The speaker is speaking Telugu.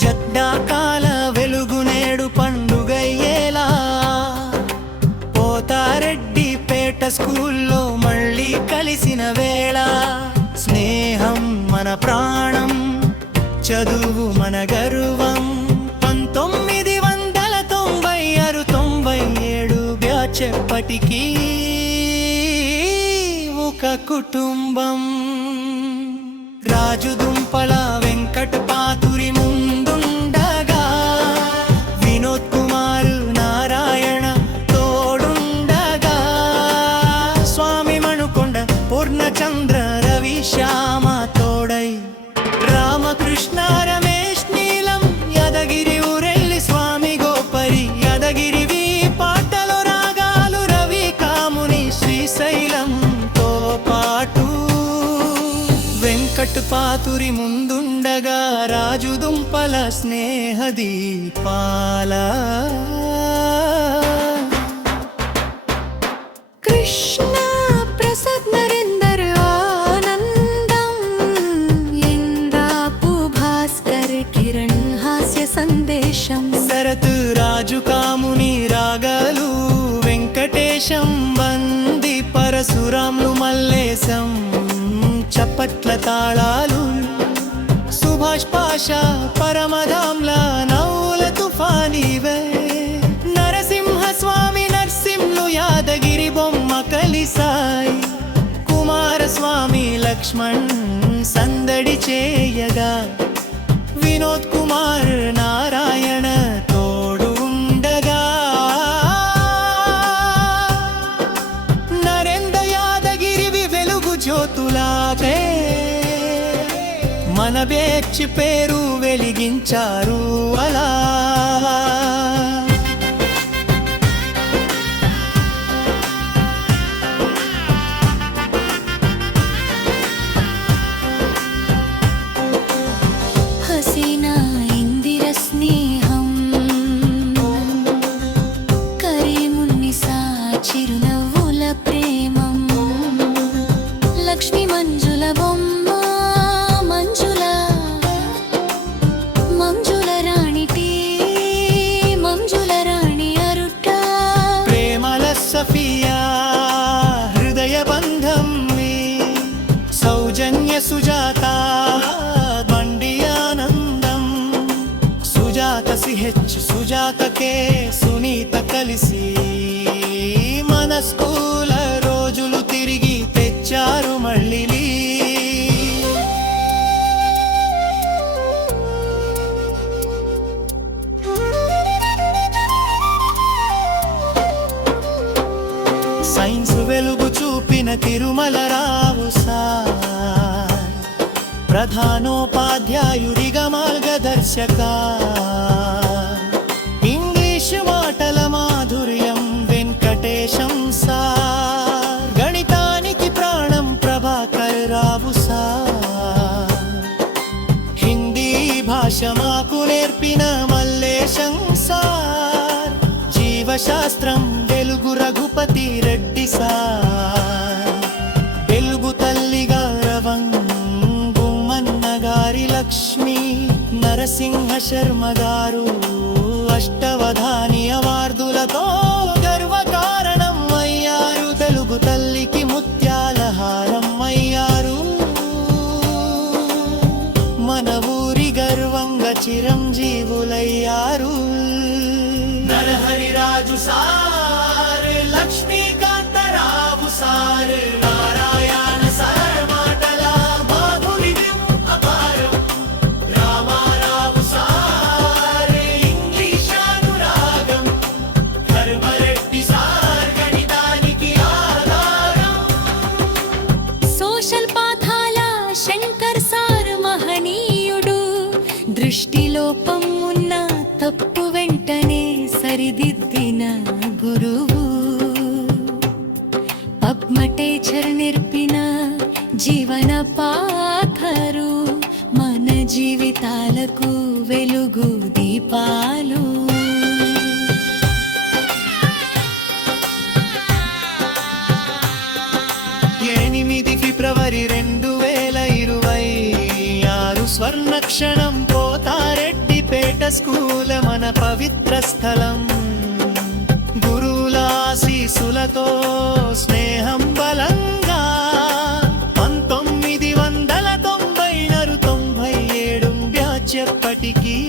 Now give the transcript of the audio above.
జడ్డాకాల వెలుగు నేడు పండుగయ్యేలా పోతారెడ్డిపేట స్కూల్లో మళ్ళీ కలిసిన వేళ స్నేహం మన ప్రాణం చదువు మన గర్వం 1996-97 బ్యాచ్ ఎప్పటికీ ఒక కుటుంబం. రాజుదుంపల వెంకట్ పాతురి ముందుండగా వినోద్ కుమార్ నారాయణ తోడుండగా స్వామి మణుకొండ పూర్ణచంద్ర రవి శ్యామ తోడై రామకృష్ణ రమేష్ నీలం యాదగిరి ఊరెల్లి స్వామి గోపరి యాదగిరివి పాటలు రాగాలు రవి కాముని శ్రీశైలంతో పాటు వెంకట్ పాతురి ముందుండగా రాజుదుంపల స్నేహ దీపాల కృష్ణ ప్రసాద్ నరేందర్ ఆనందం ఇందాపు భాస్కర్ కిరణ్ హాస్య సందేశం శరత్ రాజు కాముని రాగాలు వెంకటేశం వంది పరశురాములు మల్లేశం చప్పట్ల తాళాలు సుభాష్ పాషా పరమధాంల నౌల తుఫానివే నరసింహ స్వామి నర్సింహులు యాదగిరి బొమ్మ కలిసాయి కుమారస్వామి లక్ష్మణ్ సందడి చేయగా వినోద్ కుమార్ నారాయణ తోడు ఉండగా నరేంద్ర యాదగిరివి వెలుగు జ్యోతులాగే మన బేచ్ పేరు వెలిగించారు అలా. హసీనా ఇందిర స్నేహం కరీమున్నిసా చిరునవ్వుల ప్రేమం లక్ష్మీ మంజుల బొమ్మ మంజుల రాణి టీ మంజుల రాణి అరుట ప్రేమల సఫియా హృదయ బంధం సౌజన్య సుజాత బండియానందం సుజాత సిహెచ్ సుజాత కే సునీత కలిసి మన స్కూల రోజులు తిరిగి తెచ్చారు మళ్ళీ. సైన్స్ వెలుగు చూపిన తిరుమల రావు సార్ ప్రధానోపాధ్యాయుడిగా మార్గదర్శక ఇంగ్లీష్ మాటల మాధుర్యం వెంకటేశం సార్ గణితానికి ప్రాణం ప్రభాకర్ రావు సార్ హిందీ భాష మాకు నేర్పిన మల్లేశం సార్ జీవశాస్త్రం వెలుగు రఘుపతి రెడ్డి సార్ వెలుగు తల్లిగా రవంగుమ్మన్న గారి లక్ష్మి నరసింహ శర్మ గారు అష్టవధాని అవార్డులతో గర్వకారణం అయ్యారు తెలుగు తల్లికి ముత్యాల హారం అయ్యారు మన ఊరి గర్వంగా చిరంజీవులయ్యారు. Narahari Raju sir Lakshmikantharao sir Narayana sir మాటల మాధుర్యం అపారం రామారావు సార్ ఇంగ్లీష్ అనురాగం ధర్మరెడ్డి సార్ గణితానికి ఆధారం సోషల్ పాఠాల శంకర్ సార్ మహనీయుడు దృష్టిలోపం ఉన్న తప్పు వెంటనే సరిదిద్దిన గురువు పద్మటేచర్ నేర్పిన జీవన పాఠరు మన జీవితాలకు వెలుగు దీపాలు. 8 ఫిబ్రవరి 2026 స్వర్ణక్షణం పోతారెడ్డి స్కూల్ మన పవిత్ర స్థలం. గురువుల ఆశీస్సులతో స్నేహం బలంగా 1997 బ్యాచ్ ఎప్పటికీ